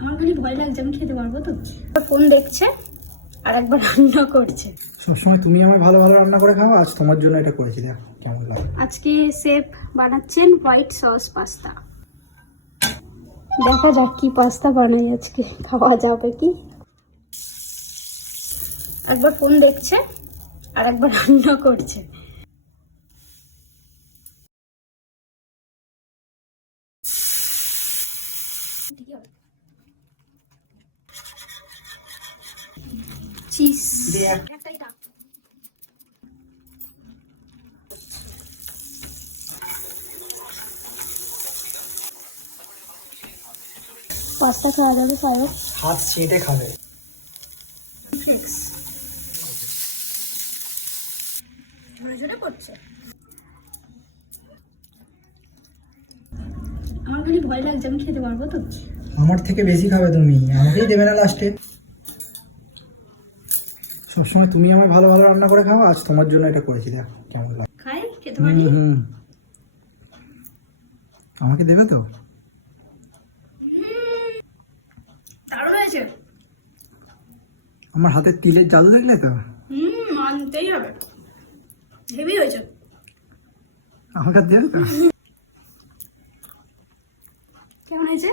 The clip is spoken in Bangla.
আমার খালি ভয় লাগছে, আমি খেতে পারবো তো? ফোন দেখছে আর একবার রান্না করছে। সবসময় তুমি আমার ভালো ভালো রান্না করে খাও, আজ তোমার জন্য এটা করেছি, দেখো কেমন লাগে। আজকে শেফ বানাচ্ছেন হোয়াইট সস পাস্তা। দেখা যাক কি পাস্তা বানাই আজকে, খাওয়া যাবে কি। একবার ফোন দেখছে আর একবার রান্না করছে। চিজ পাস্তা খাওয়া যাবে সারা হাত ছেঁটে খাবে। করছে। আমার খালি ভয় লাগছে, আমি খেতে পারবো তো? আমার থেকে বেশি খাবে তুমি, আমাকেই দেবে না লাস্টে। সবসময় তুমি আমার ভালো ভালো রান্না করে খাও, আজ তোমার জন্য এটা করেছি, দেখো কেমন লাগে। খাই, খেতে পারি? আমাকে দেবে তো? দারুণ হয়েছে। আমার হাতে তিলের জাদু দেখলে তো? মানতেই হবে, হেভি হয়েছে। আমাকে দেবে তো? কেমন হয়েছে?